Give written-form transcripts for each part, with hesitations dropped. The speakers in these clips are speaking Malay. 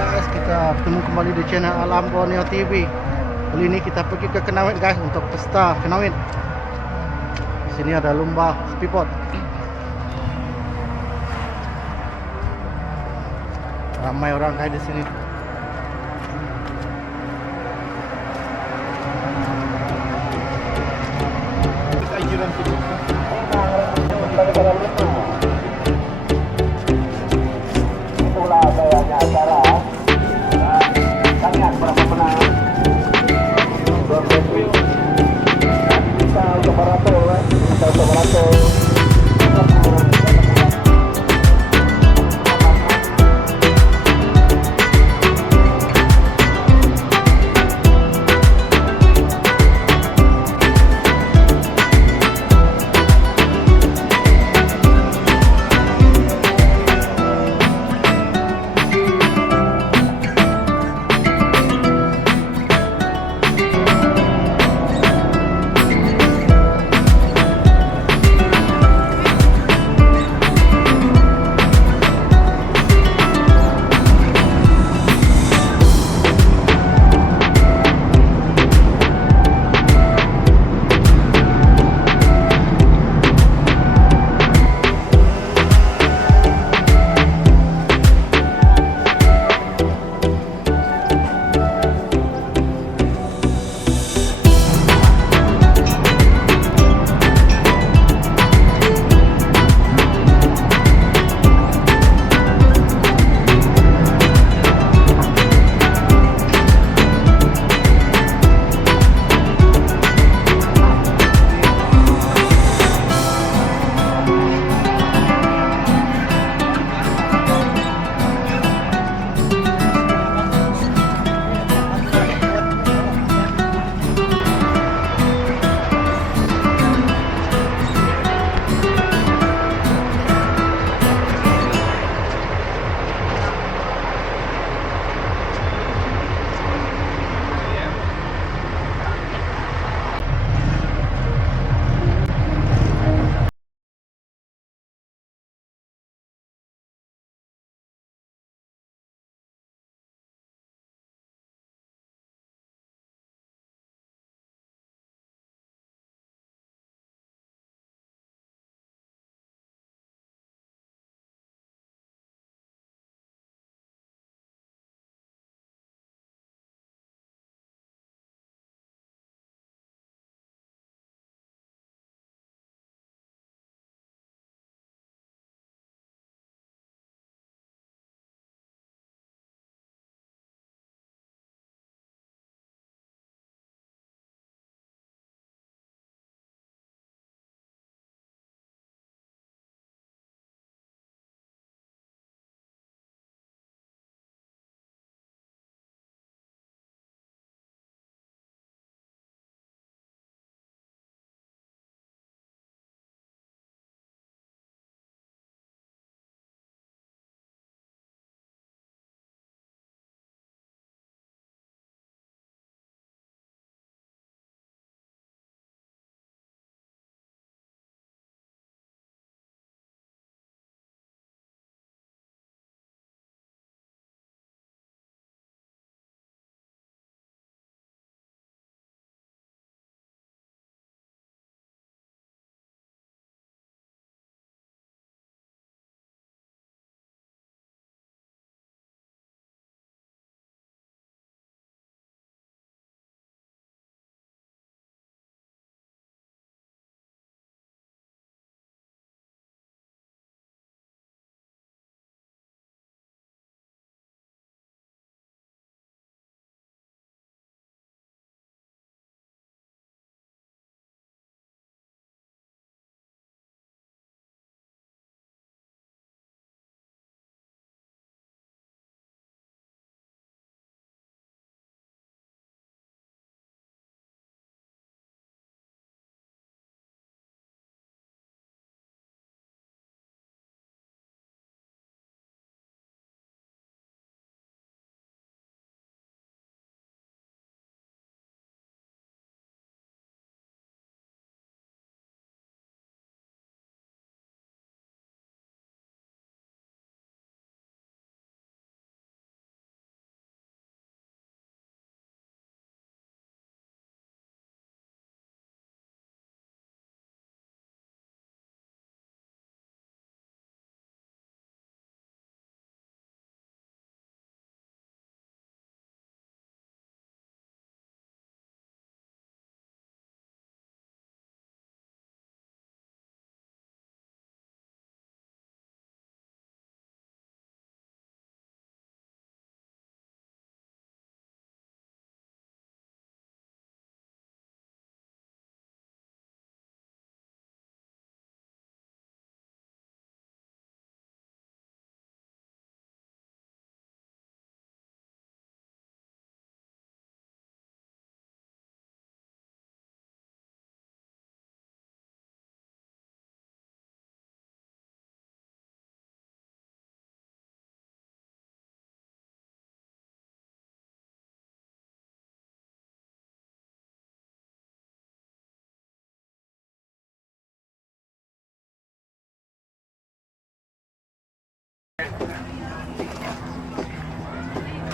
guys, kita bertemu kembali di channel Alam Borneo TV. Kali ini kita pergi ke Kenawit guys untuk pesta Kenawit. Di sini ada lomba speedboat. Ramai orang guys di sini. Itulah gayanya acara. Tanya berapa penangan? 2 Bisa untuk maraton, bisa untuk maraton.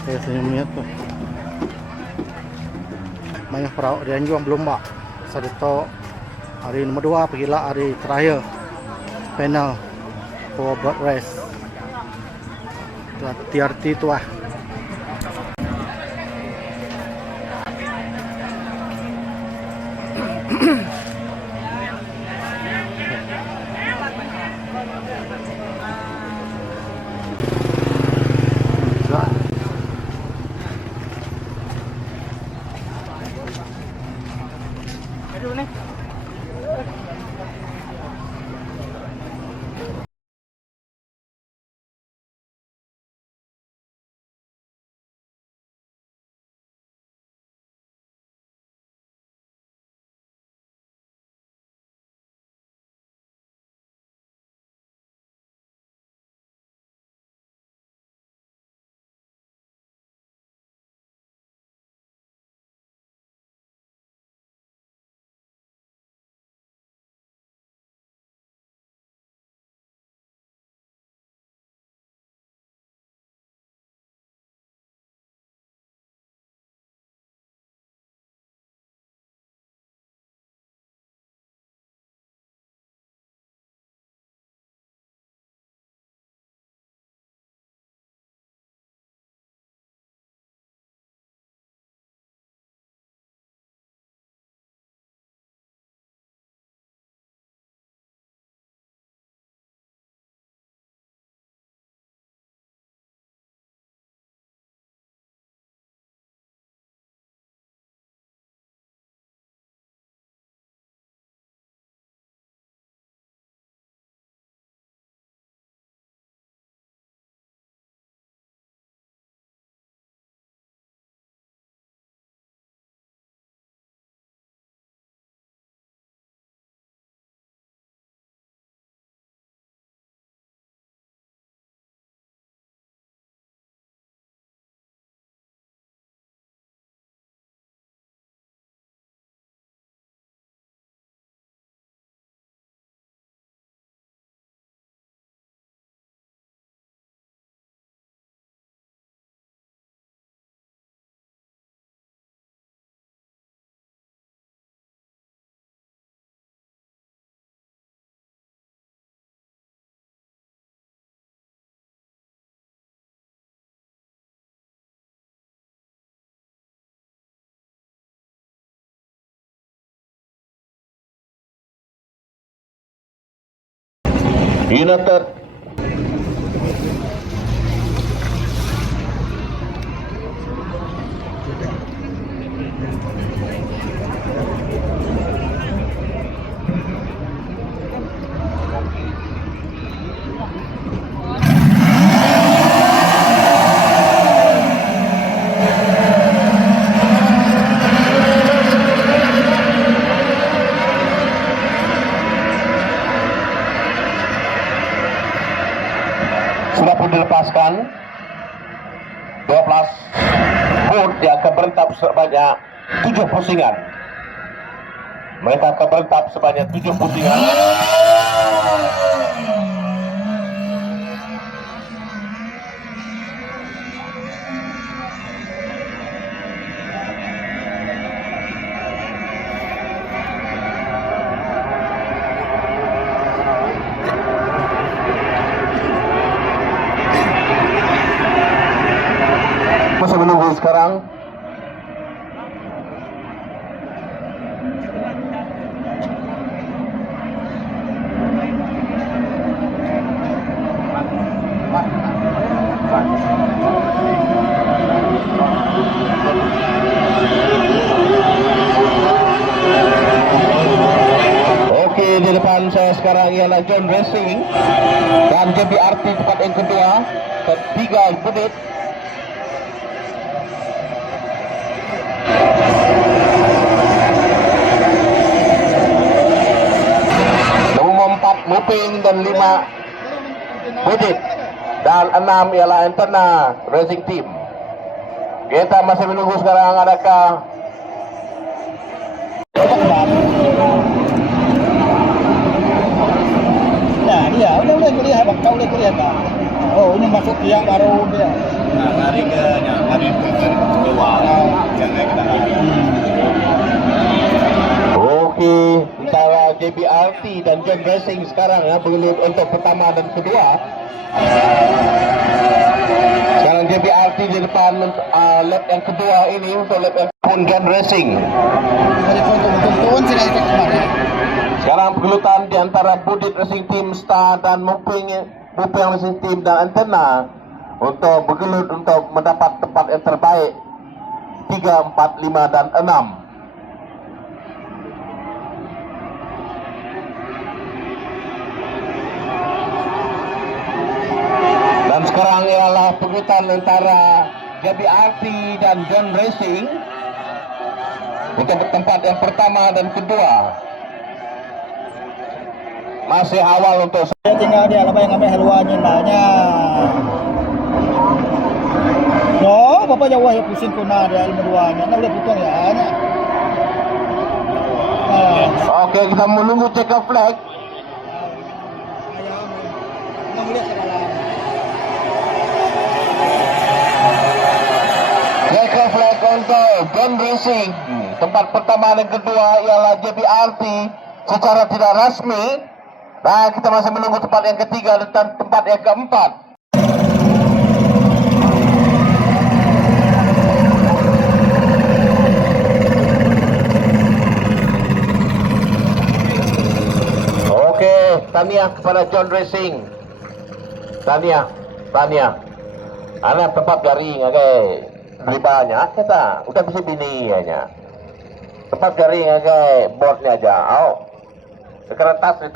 Saya senyumnya tuh. Banyak perahu dia juang berlomba. Saat itu hari nomor 2 pergilah hari terakhir panel for boat race. TRT tu lah. United sudah pun dilepaskan 12 boat yang akan berentap sebanyak 7 pusingan. Mereka akan berentap sebanyak 7 pusingan. Masih menunggu sekarang. Oke, di depan saya sekarang ialah John Racing dan JBRT tempat yang kedua, ketiga unit. Muping dan 5 Bujit dan 6 ialah Antena Racing Team. Kita masih menunggu sekarang adakah Nah, dia udah kuliah, bakal udah kuliah kan. Oh, ini masuk tiang baru dia. Nah, lari ke JBRT dan John Racing sekarang ya, bergelut untuk pertama dan kedua. Sekarang JBRT di depan lap yang kedua ini untuk lap yang pun John Racing. Sekarang pergelutan di antara Budit Racing Team Star dan Muping Racing Team dan Antena untuk bergelut untuk mendapat tempat yang terbaik 3, 4, 5 dan 6. Dan sekarang ialah pergelutan antara JBRT dan John Racing untuk tempat yang pertama dan kedua. Masih awal untuk saya tinggal dia apa yang ambil haluannya nanya. No, bapak jauh ya pusing kuna dia ilmu duanya. Nah udah potong ya. Oke, kita menunggu checker flag. Checker flag untuk John Racing. Tempat pertama dan kedua ialah JBRT secara tidak resmi. Nah, kita masih menunggu tempat yang ketiga dan tempat yang keempat. Oke, tahniah kepada John Racing. Tahniah. Anak tempat garing, oke. Lebih banyak kita, udah bisa bini aja. Tempat garing, oke. Boardnya aja. Kertas.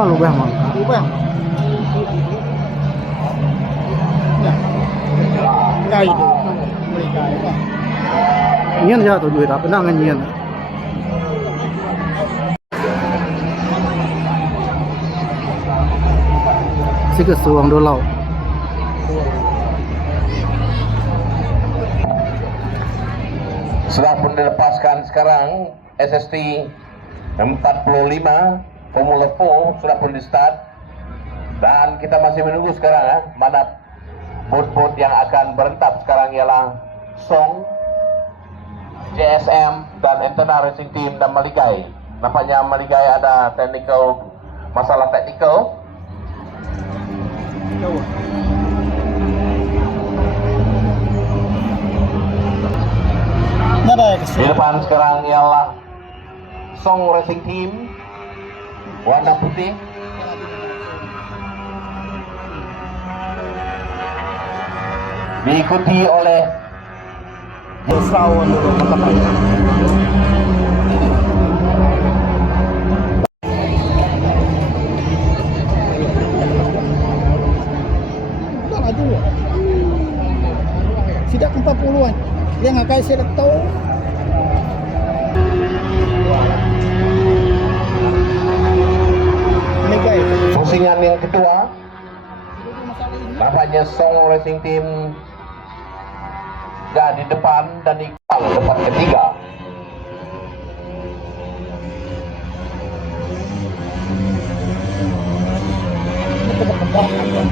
Lubang mang. Lubang. Ya. Kai tu. Mereka ya. Nyian jatuh duit apa nang nyian. Si kesuang dolau. Sudah pun dilepaskan sekarang SST 45 Formula 4 sudah pun di start dan kita masih menunggu sekarang ya, mana booth-booth yang akan berentap sekarang ialah Song, JSM dan Antena Racing Team dan Maligai. Nampaknya Maligai ada masalah teknikal. Di depan sekarang ialah Song Racing Team warna putih. Diikuti oleh Jesraun Aduh. Sidak 40-an. Dia ngakai saya dah tahu. Ini guys. pusingan yang kedua. Nampaknya Song Racing Team di depan dan di tempat ketiga. Ini perkembangan.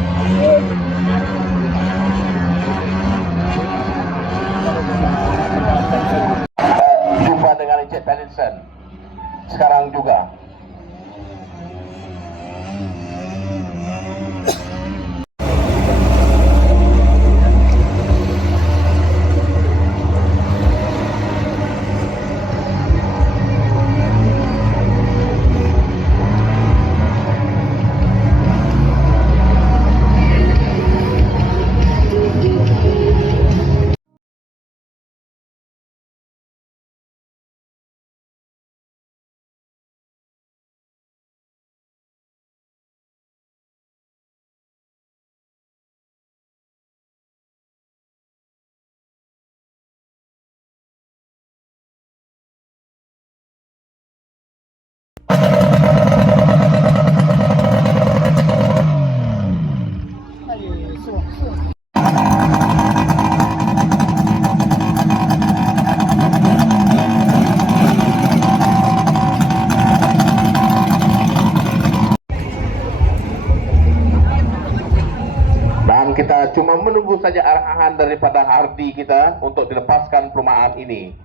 Jumpa dengan Richard Pattinson sekarang juga. Dan kita cuma menunggu saja arahan daripada Hardi kita untuk dilepaskan perumahan ini.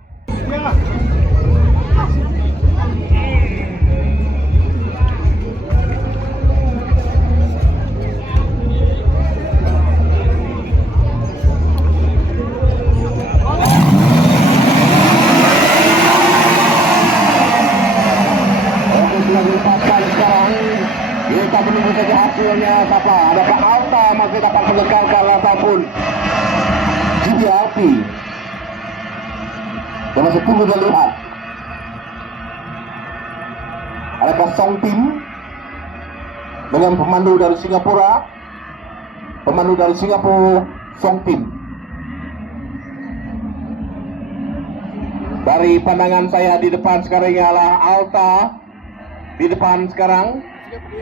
Kita menunggu saja hasilnya siapa. Adakah Alta masih dapat mengekalkan ataupun GBRP. Kita masih tunggu dan lihat. Adakah Song Team dengan pemandu dari Singapura. Pemandu dari Singapura, Song Team. Dari pandangan saya di depan sekarang ialah Alta. Di depan sekarang yang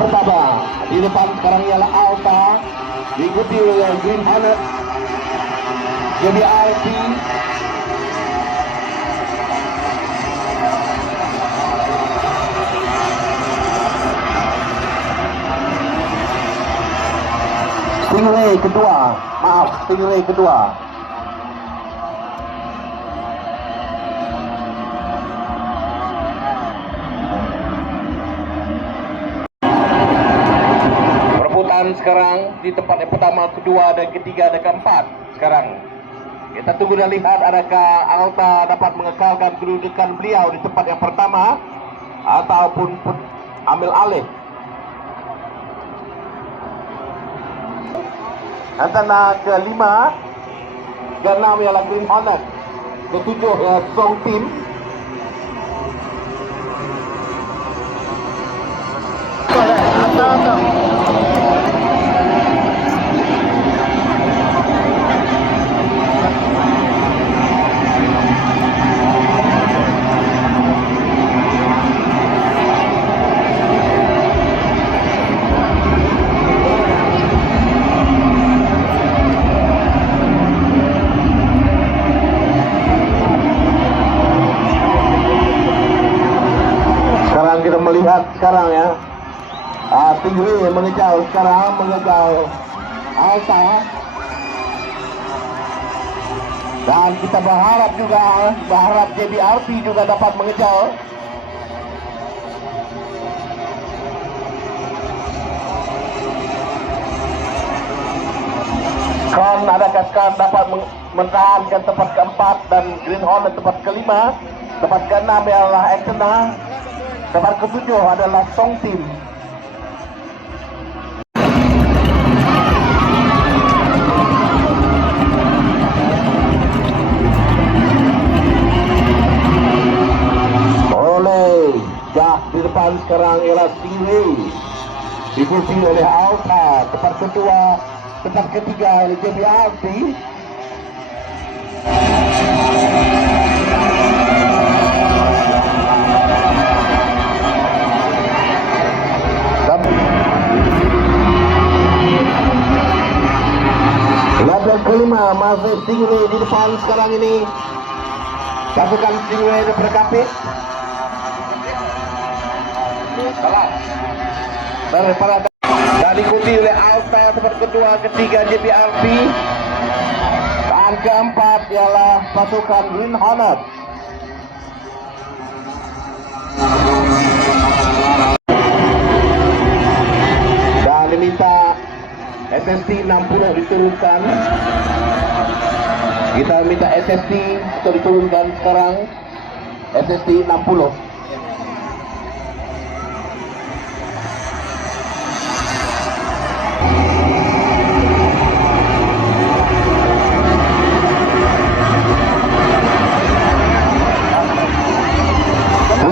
pertama di depan sekarang ialah Alta, diikuti oleh Green Hornet, GBRP, Stingray kedua. Sekarang di tempat yang pertama, kedua, dan ketiga, dan keempat. Sekarang kita tunggu dan lihat adakah Alta dapat mengekalkan kedudukan beliau di tempat yang pertama ataupun ambil alih. Antara kelima, keenam ialah Green Hornet, ketujuh ialah Song Team. sekarang ya. Stingray mengejar sekarang, mengejar Alta. Dan kita berharap JBRP juga dapat mengejar. Crown adakah sekarang dapat mempertahankan tempat keempat dan Greenhorn tempat kelima. Tempat keenam adalah Exena. Tempat ketujuh adalah Song Team. Di depan sekarang ialah Stingray, diikuti oleh Alta. Tempat kedua, tempat ketiga oleh JBRP. Laga kelima masih Stingray di depan sekarang ini. Pasukan Stingray berkapit. Daripada dan diikuti oleh Alta tempat kedua, ketiga JBRP, dan keempat ialah pasukan Green Hornet. Dan diminta SST 60 diturunkan. Kita minta SST untuk diturunkan sekarang. SST 60.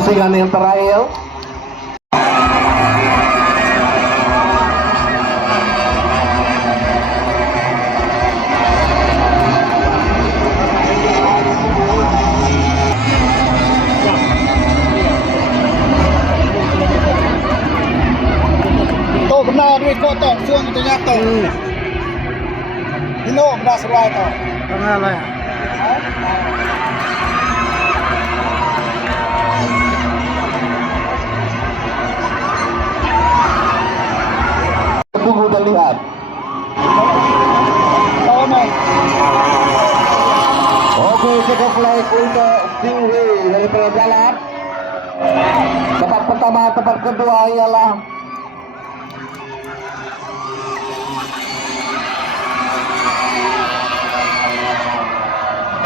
Pusingan yang terakhir. Tuh benar duit kok tuh, suang itu nyata. Ini benar seruai tuh. Tengah lah ya. Tunggu dan lihat. Tahu mau. Oke, check flag untuk Stingray dari jalan. Tempat pertama, tempat kedua ialah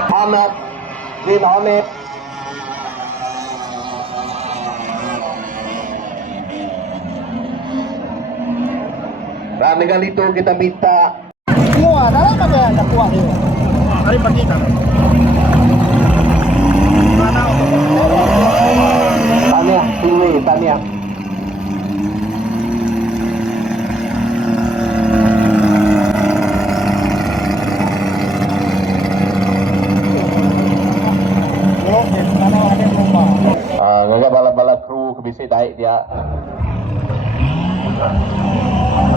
Hornet, Green Hornet. Dan dengan itu kita minta Semua dalam ada kuat dia. Hari pagi kan. Tania, Stingray, Tania. Ngagak bala-bala kru kebisik daik dia.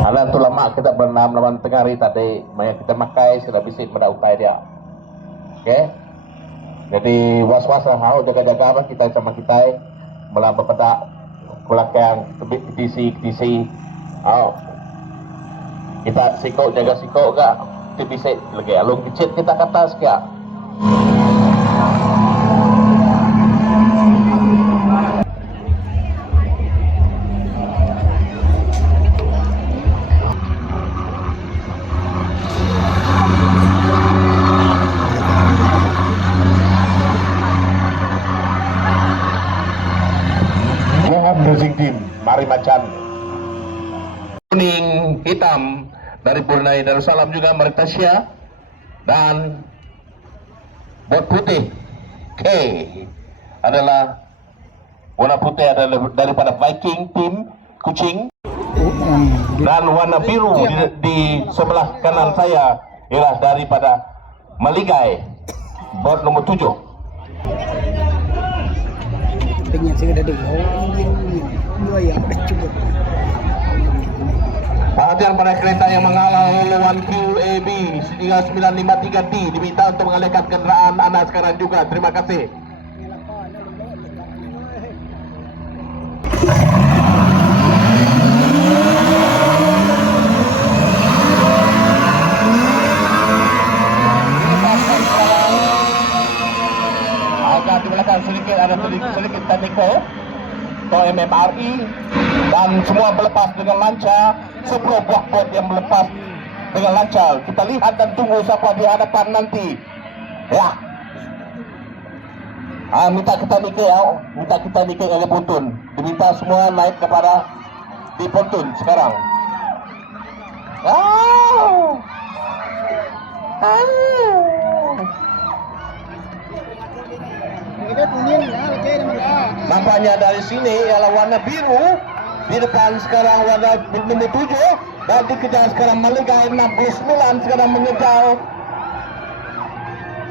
Alam tu lama kita bernam lawan tengah hari tadi, maya kita makai sudah bisik pada upai dia. Okey. Jadi was-was lah, jaga-jaga apa kita sama kita melamba pada kulakang tebik TC. Kita sikok jaga sikok gak? Kita bisik lagi alung kecil kita ke atas gak? Cruising team, mari macan. Kuning, hitam dari Brunei Darussalam juga Martasya, dan bot putih K adalah warna putih adalah daripada Viking team Kuching, dan warna biru di sebelah kanan saya ialah daripada Maligai bot nomor 7. Dengan segala dengar dua yang ada cuba. Perhatian pada kereta yang mengalah lawan QAB 953D diminta untuk mengalihkan kenderaan anda sekarang juga. Terima kasih. MMRI dan semua melepas dengan lancar. 10 buah bot yang melepas dengan lancar. Kita lihat dan tunggu siapa di hadapan nanti. Ya. Minta kita nikah oleh Pontun. Diminta semua naik kepada di Pontun sekarang. Nampaknya dari sini ialah warna biru. Di depan sekarang warna nomor 7 dan dikejar sekarang Maligai 69 sekarang mengejar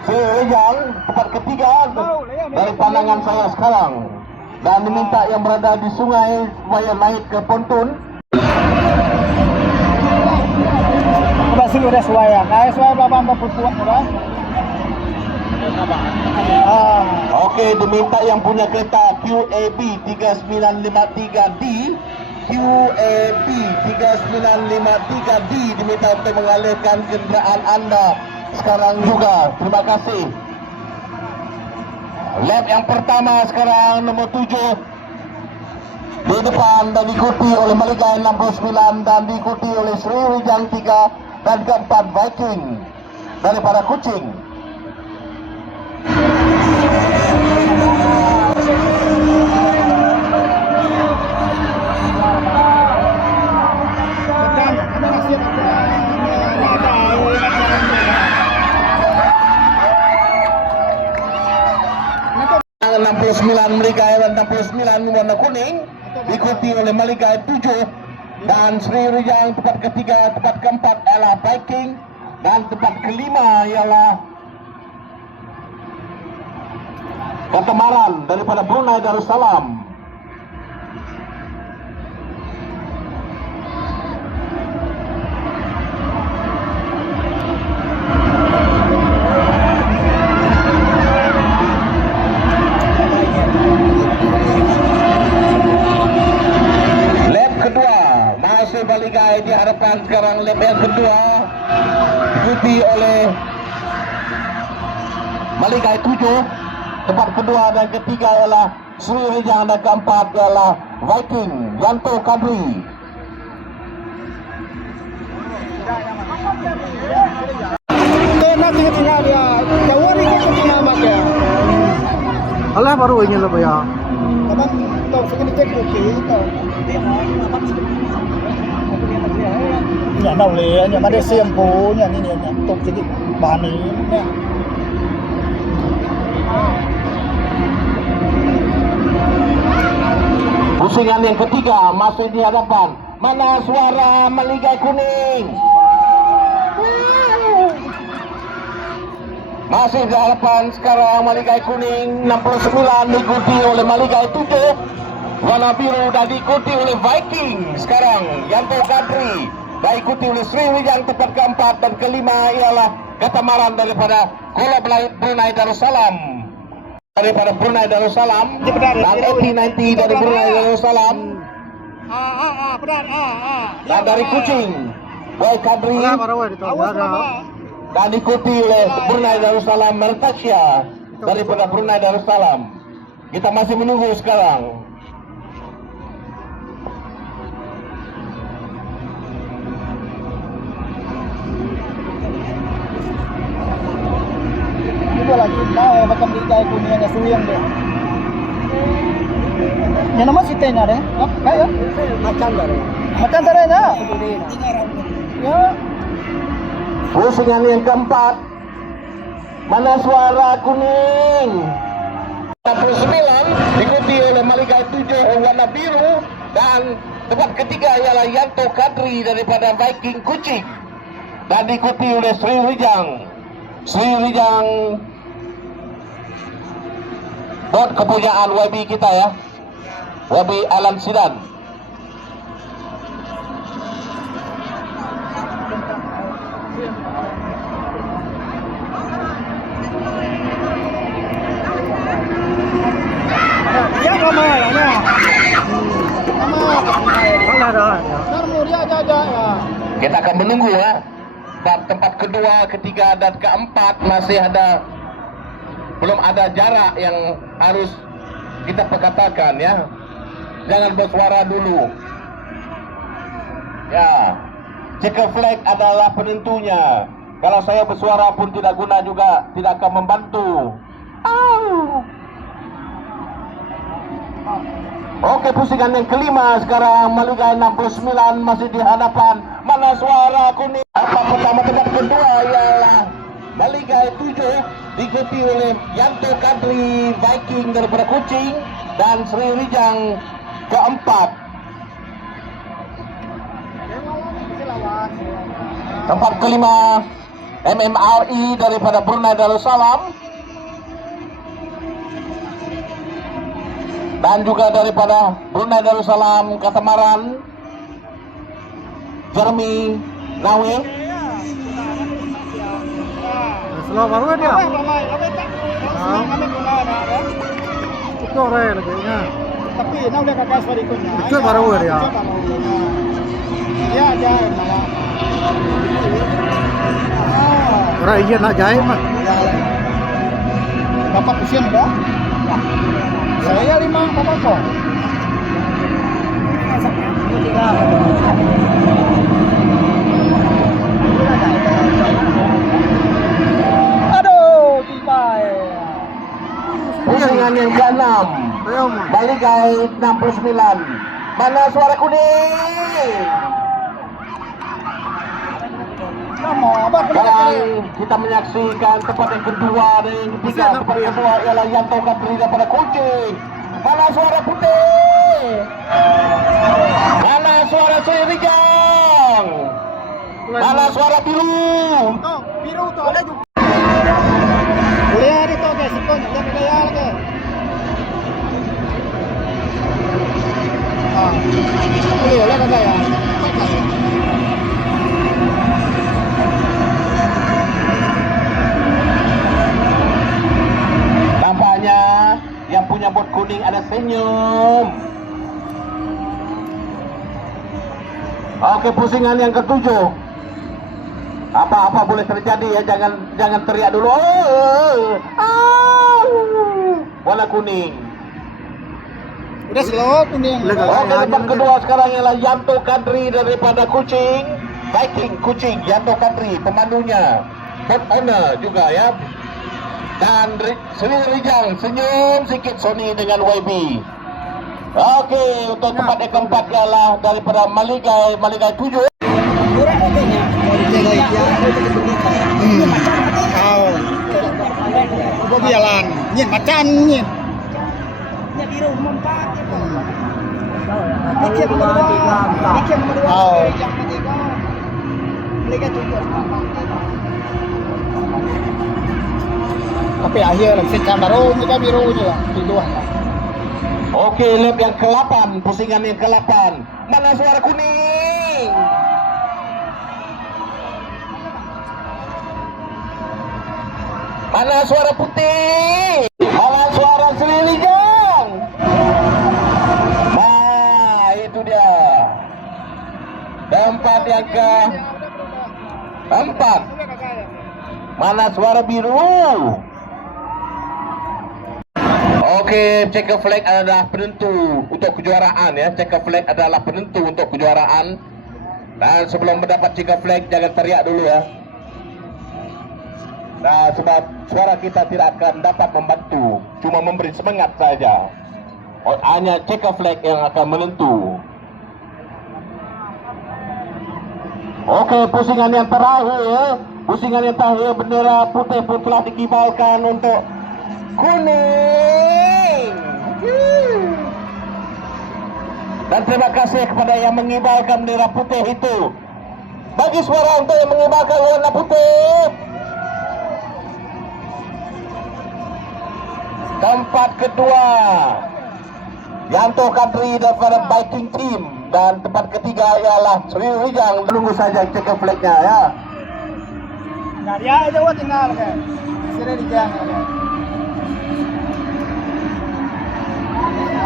Sejang tempat ketiga dari pandangan saya sekarang, dan diminta yang berada di sungai supaya naik ke Pontun. Masih udah suaya. Nah, suaya babang berpukuan udah. Oke, diminta yang punya kereta QAB 3953D, QAB 3953D diminta untuk mengalihkan kenderaan Anda sekarang juga. Terima kasih. Lap yang pertama sekarang nomor 7 di depan dan diikuti oleh Maligai 69 dan diikuti oleh Sriwijang 3 dan keempat Viking daripada Kuching. Maligai 69 warna kuning diikuti oleh Maligai 7 dan Sriwijang tempat ketiga, tempat keempat ialah Viking dan tempat kelima ialah Katamaran daripada Brunei Darussalam. Maligai di hadapan sekarang lap yang kedua diikuti oleh Maligai 7, tempat kedua dan ketiga ialah Sriwijang dan keempat ialah Viking Yanto Kadri. Alah baru ini lah ya. Abang tahu segini cek tahu. Nhà nào lệ, nhà mà để xem phố, nhà này nhà tục thì bán ấy nè. Pusingan yang ketiga masih di hadapan. Mana suara Maligai kuning? Masih di hadapan sekarang Maligai kuning 69 diikuti oleh Maligai 7. Warna biru dan diikuti oleh Viking sekarang Yanto Kadri. Diikuti oleh Sriwijang tempat keempat dan kelima ialah Katamaran daripada Kuala Brunei Darussalam. Daripada Brunei Darussalam dan AT90 dari Brunei Darussalam. Dan dari Kuching Boy Kadri dan diikuti oleh Brunei Darussalam Mertasya daripada Brunei Darussalam. Kita masih menunggu sekarang. Itu lagi nah macam Maligai kuningnya suyang deh. Yang nama si Tenya deh. Kayak macam darahnya. Ya. Pusingan yang keempat. Mana suara kuning? 69 diikuti oleh Maligai 7 warna biru dan tempat ketiga ialah Yanto Kadri daripada Viking Kuching dan diikuti oleh Sriwijang bot kepunyaan YB kita ya, YB Alan Sidan. Ya ramai ya. Kita akan menunggu ya. Tempat kedua, ketiga dan keempat masih ada, belum ada jarak yang harus kita perkatakan ya. jangan bersuara dulu. Ya, checker flag adalah penentunya. Kalau saya bersuara pun tidak guna juga, tidak akan membantu. Oke, pusingan yang kelima sekarang Maligai 69 masih di hadapan. Mana suara kuning? Apa pertama tempat kedua ialah Maligai 7 diikuti oleh Yanto Kadri Viking daripada Kuching dan Sri Rijang keempat. Tempat kelima MMRI daripada Brunei Darussalam dan juga daripada Brunei Darussalam Katamaran Jeremy Nawe. Slow baru dia. Itu orang lagi nya. Tapi nak udah kakak berikutnya. Itu baru dia. Dia ada malah. Orang iya nak jahit mah. Bapak usia udah? Saya 5, Bapak kok? Aduh, tiba ya. Pusingan yang ke-6 Maligai 69. Mana suara kuning? Sekarang kita menyaksikan tempat yang kedua dan yang ketiga. Tempat yang kedua ialah Yanto Kadri daripada Kuching. Mana suara putih? Mana suara Sri Rijang? Mana suara biru? Oh, biru tuh ada juga. Lihat itu guys, sikonya lihat gaya lagi. Ah, lihat gaya. Nampaknya yang punya bot kuning ada senyum. Oke, pusingan yang ke-7. Apa-apa boleh terjadi ya, jangan teriak dulu. Warna kuning. Udah slow kuning. Oke, tempat kedua sekarang ialah Yanto Kadri daripada Kuching. Viking Kuching, Yanto Kadri pemandunya. Bot owner juga ya. Dan Sri Rijang senyum sikit Sony dengan YB. Oke, untuk tempat yang keempat ialah daripada Maligai 7. Kau jalan, nyin macan nyin. Biru mempat itu. Bikin berdua. Oh. Liga juga. Tapi akhir secara baru kita biru juga di luar. Oke, lap yang ke-8, pusingan yang ke-8. Mana suara kuning? Mana suara putih? Mana suara Sri Rijang? Nah, itu dia. Tempat yang ke-4. Mana suara biru? Oke, checker flag adalah penentu untuk kejuaraan ya. Checker flag adalah penentu untuk kejuaraan. Dan sebelum mendapat checker flag jangan teriak dulu ya. Nah, sebab suara kita tidak akan dapat membantu, cuma memberi semangat saja. Hanya checker flag yang akan menentu. Oke, pusingan yang terakhir, bendera putih pun telah dikibarkan untuk kuning. Dan terima kasih kepada yang mengibarkan bendera putih itu. Bagi suara untuk yang mengibarkan warna putih. Tempat kedua Yanto Kadri daripada Viking Team. Dan tempat ketiga ialah Sri Rijang. Menunggu saja checker flagnya ya. Nah dia itu tinggal kan. Sri Rijang.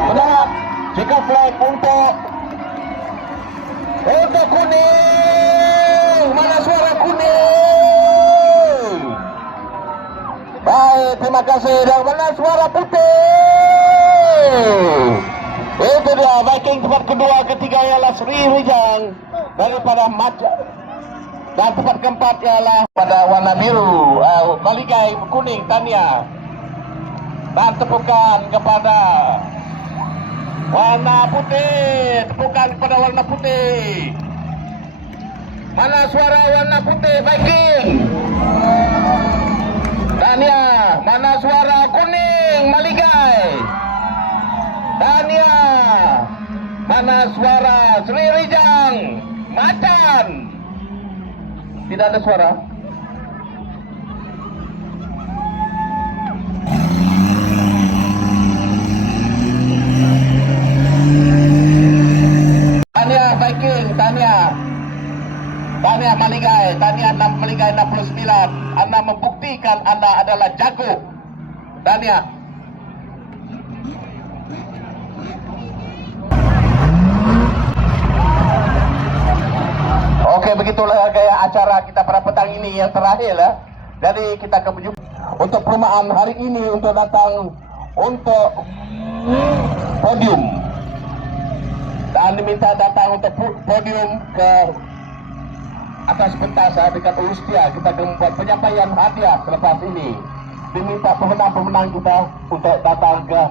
Benar, checker flag untuk kuning. Mana suara kuning? Baik, terima kasih. Dan mana suara putih? Itu dia Viking tempat kedua, ketiga ialah Sri Rijang daripada Maja. Dan tempat keempat ialah pada warna biru, Maligai kuning Tania. Dan tepukan kepada warna putih, tepukan kepada warna putih. Mana suara warna putih Viking? Tania, mana suara kuning Maligai? Tania, mana suara Sri Rijang? Macan. Tidak ada suara. Tania Viking, Tania Maligai, Tania Maligai 69. Anda membuktikan Anda adalah jago. Tania. Oke, begitulah gaya acara kita pada petang ini yang terakhir lah. Jadi kita akan berjumpa untuk perumahan hari ini untuk datang untuk podium. Dan diminta datang untuk podium ke atas pentas dekat Ulustia. Kita akan membuat penyampaian hadiah selepas ini. Diminta pemenang-pemenang kita untuk datang ke